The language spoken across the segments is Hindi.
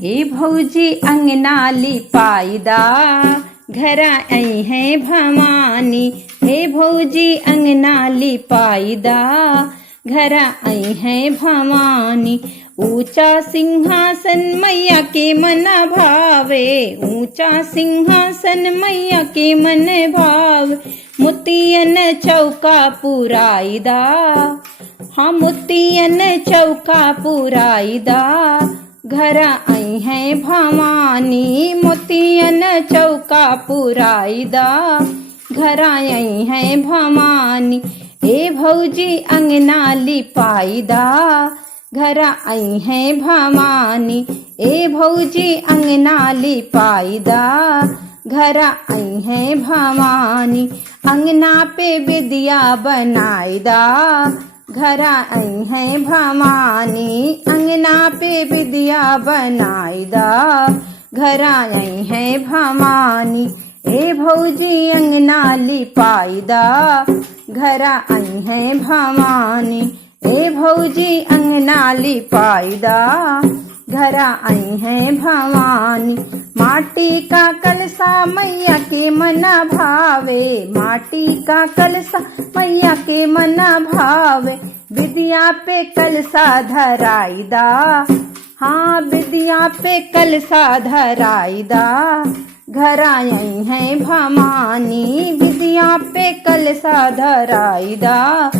हे भौजी अंगना लिपाईदा, घर आई है भवानी। हे भौजी अंगना लिपाईदा, घर आई है भवानी। ऊंचा सिंहासन मैया के मन भावे, ऊंचा सिंहासन मैया के मन भावे। मोतियन चौका पुराईदा, हाँ मोतियन चौका पुराईदा, घर आई है भवानी। मोतियन चौका पुराईदा, घर आई है भवानी। हे भौजी अंगना लिपाईदा, घर आई है भवानी। ए भौजी अंगना लिपाईदा, घर आई है भवानी। अंगना पे विदिया बनाईदा, घर आई है भवानी। अंगना पे विदिया बनाईदा, घर आई है भवानी। ए भौजी अंगना लिपाईदा, घर आई है भवानी। ए भौजी अंगना लिपाईदा, घर आई है भवानी। माटी का कलसा मैया के मना भावे, माटी का कलसा मैया के मना भावे। विदिया पे कलसा धराईदा, हाँ विदिया पे कलसा धराईदा, घर आई है भवानी। विदिया पे कलसा धराईदा,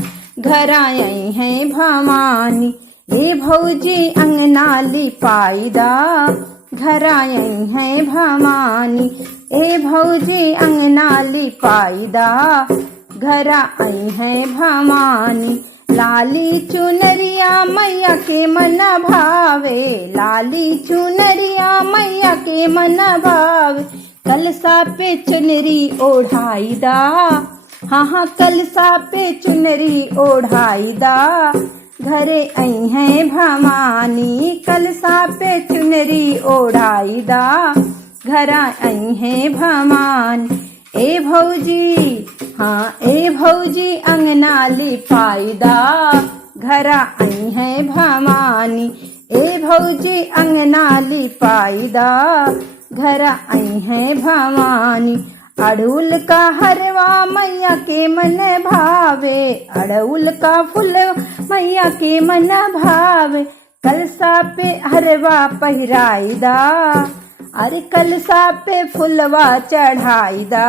घर आई है भवानी। ए भौजी अंगना लिपाईदा, घर आई है भवानी। ए भौजी अंगना लिपाईदा, घर आई है भवानी। लाली चुनरिया मैया के मन भावे, लाली चुनरिया मैया के मन भावे। कलसा पे चुनरी ओढ़ाईदा, हाँ हाँ कलसा पे चुनरी ओढ़ाईदा, घरे आई है भवानी। कलसा पे चुनरी ओढ़ाईदा, घर आई है भवानी। ए भौजी, हाँ ए भौजी अंगना लिपाईदा, घर आई है भवानी। ए भौजी अंगना लिपाईदा, घर आई है भवानी। अड़हुल का हरवा मैया के मन भावे, अड़हुल का फूल मैया के मन भावे। कलसा पे हरवा पहिराईदा, अरे कलसा पे फुलवा चढ़ाईदा,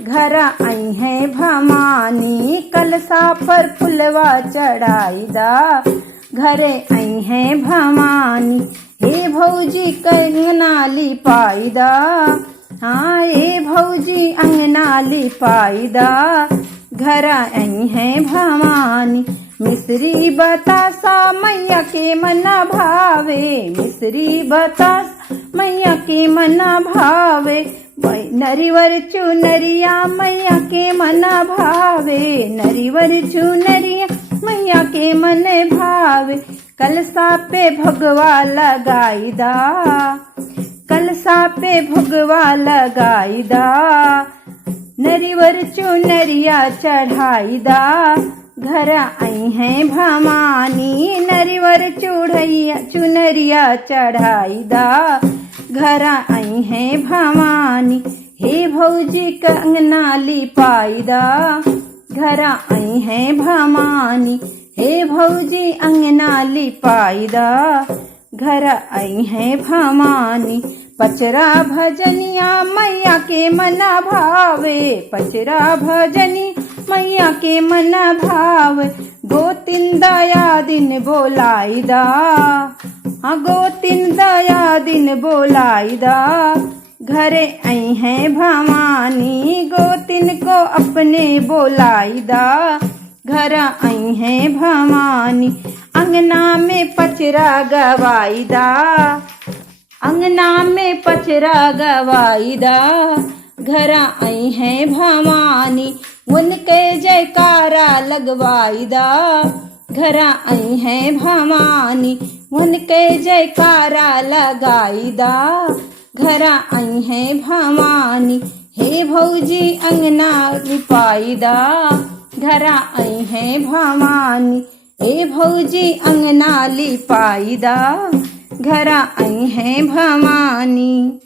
घर आई है भवानी। कलसा पर फुलवा चढ़ाईदा, घरे आई है भवानी। हे भौजी अंगना लिपाईदा, हाँ ए भौजी अंगना लिपाईदा, घर आई है भवानी। मिश्री बतासा मैया के मना भावे, मिश्री बतासा मैया के मना भावे। नरिवर चुनरिया मैया के मना भावे, नरिवर चुनरिया मैया के मन भावे। कलसा पे भगवा लगाईदा, कलसा पे भगवा लगाईदा, नरिवर चुनरिया चढ़ाईदा, घर आई है भवानी। नरिवर चुनरिया चढ़ाईदा, घर आई है भवानी। हे भौजी अंगना लिपाईदा, घर आई है भवानी। हे भौजी अंगना लिपाईदा, घर आई है भवानी। पचरा भजनिया मैया के मना भावे, पचरा भजनी मैया के मना भावे। गोतिन दया दिन बोलाईदा, हाँ गोतिन दया दिन बोलाईदा, घरे आई है भवानी। गोतिन को अपने बोलाईदा, घर आई है भवानी। अंगना में पचरा गवाईदा, अंगना में पचरा गवाईदा, घर आई है भवानी। उनके जयकारा लगवाईदा, घर आई है भवानी। उनके जयकारा लगाईदा, घर आई है भवानी। हे भौजी अंगना लिपाईदा, घर आई है भवानी। हे भौजी अंगना लिपाईदा, घरा आई हैं भवानी।